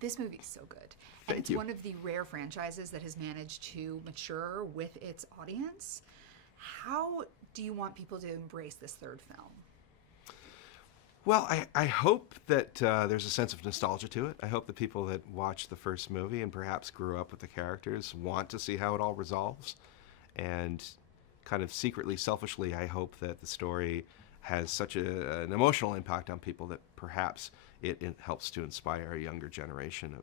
This movie is so good. And Thank it's you. one of the rare franchises that has managed to mature with its audience. How do you want people to embrace this third film? Well, I hope that there's a sense of nostalgia to it. I hope that people that watched the first movie and perhaps grew up with the characters want to see how it all resolves. And kind of secretly, selfishly, I hope that the story has such an emotional impact on people that perhaps it helps to inspire a younger generation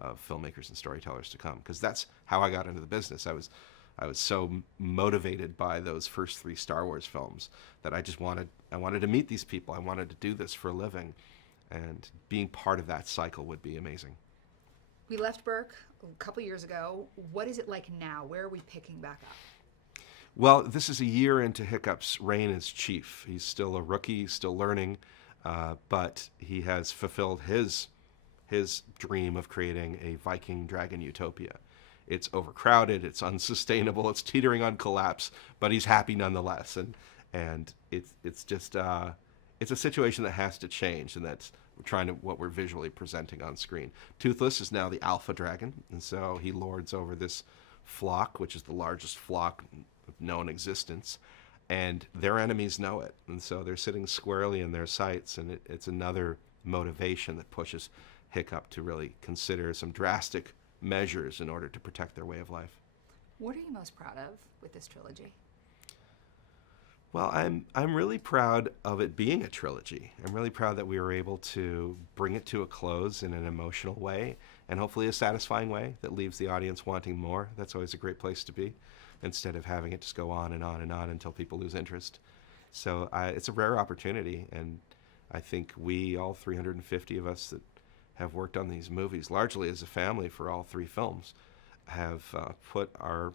of filmmakers and storytellers to come. Because that's how I got into the business. I was so motivated by those first three Star Wars films that I wanted to meet these people. I wanted to do this for a living, and being part of that cycle would be amazing. We left Berk a couple years ago. What is it like now? Where are we picking back up? Well, this is a year into Hiccup's reign as chief. He's still a rookie, still learning, but he has fulfilled his dream of creating a Viking dragon utopia. It's overcrowded, it's unsustainable, it's teetering on collapse, but he's happy nonetheless. And it's just it's a situation that has to change, and that's what we're visually presenting on screen. Toothless is now the alpha dragon, and so he lords over this flock, which is the largest flock of known existence, and their enemies know it, and so they're sitting squarely in their sights, and it's another motivation that pushes Hiccup to really consider some drastic measures in order to protect their way of life. What are you most proud of with this trilogy? Well, I'm really proud of it being a trilogy. I'm really proud that we were able to bring it to a close in an emotional way, and hopefully a satisfying way that leaves the audience wanting more. That's always a great place to be, instead of having it just go on and on and on until people lose interest. So it's a rare opportunity, and I think we, all 350 of us that have worked on these movies, largely as a family for all three films, have put our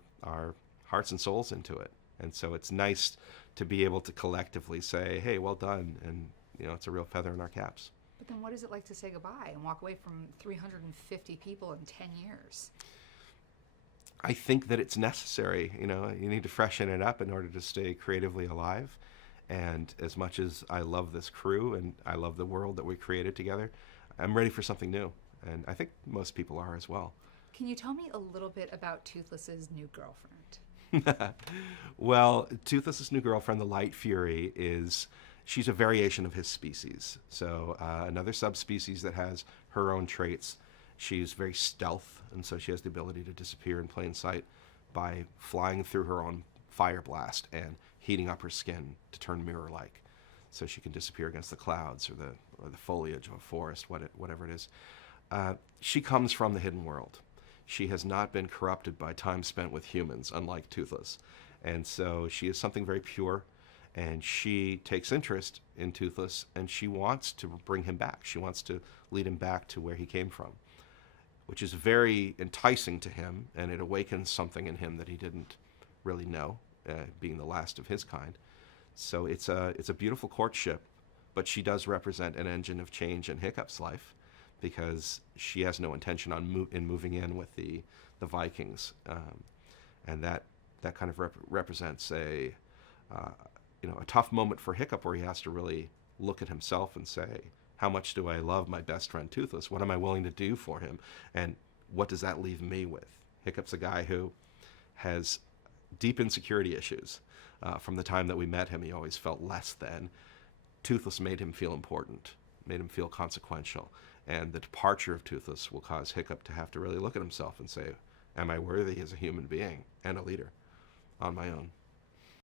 hearts and souls into it. And so it's nice to be able to collectively say, hey, well done, and it's a real feather in our caps. But then what is it like to say goodbye and walk away from 350 people in 10 years? I think that it's necessary. You need to freshen it up in order to stay creatively alive. And as much as I love this crew and I love the world that we created together, I'm ready for something new. And I think most people are as well. Can you tell me a little bit about Toothless's new girlfriend? Well, Toothless's new girlfriend, the Light Fury, she's a variation of his species. So another subspecies that has her own traits. She's very stealth, and so she has the ability to disappear in plain sight by flying through her own fire blast and heating up her skin to turn mirror-like. So she can disappear against the clouds or the foliage of a forest, whatever it is. She comes from the hidden world. She has not been corrupted by time spent with humans, unlike Toothless. And so she is something very pure, and she takes interest in Toothless, and she wants to bring him back. She wants to lead him back to where he came from, which is very enticing to him, and it awakens something in him that he didn't really know, being the last of his kind. So it's a beautiful courtship, but she does represent an engine of change in Hiccup's life, because she has no intention on moving in with the Vikings, and that kind of represents a tough moment for Hiccup, where he has to really look at himself and say, how much do I love my best friend Toothless? What am I willing to do for him, and what does that leave me with? Hiccup's a guy who has deep insecurity issues. From the time that we met him, he always felt less than. Toothless made him feel important, made him feel consequential. And the departure of Toothless will cause Hiccup to have to really look at himself and say, am I worthy as a human being and a leader on my own?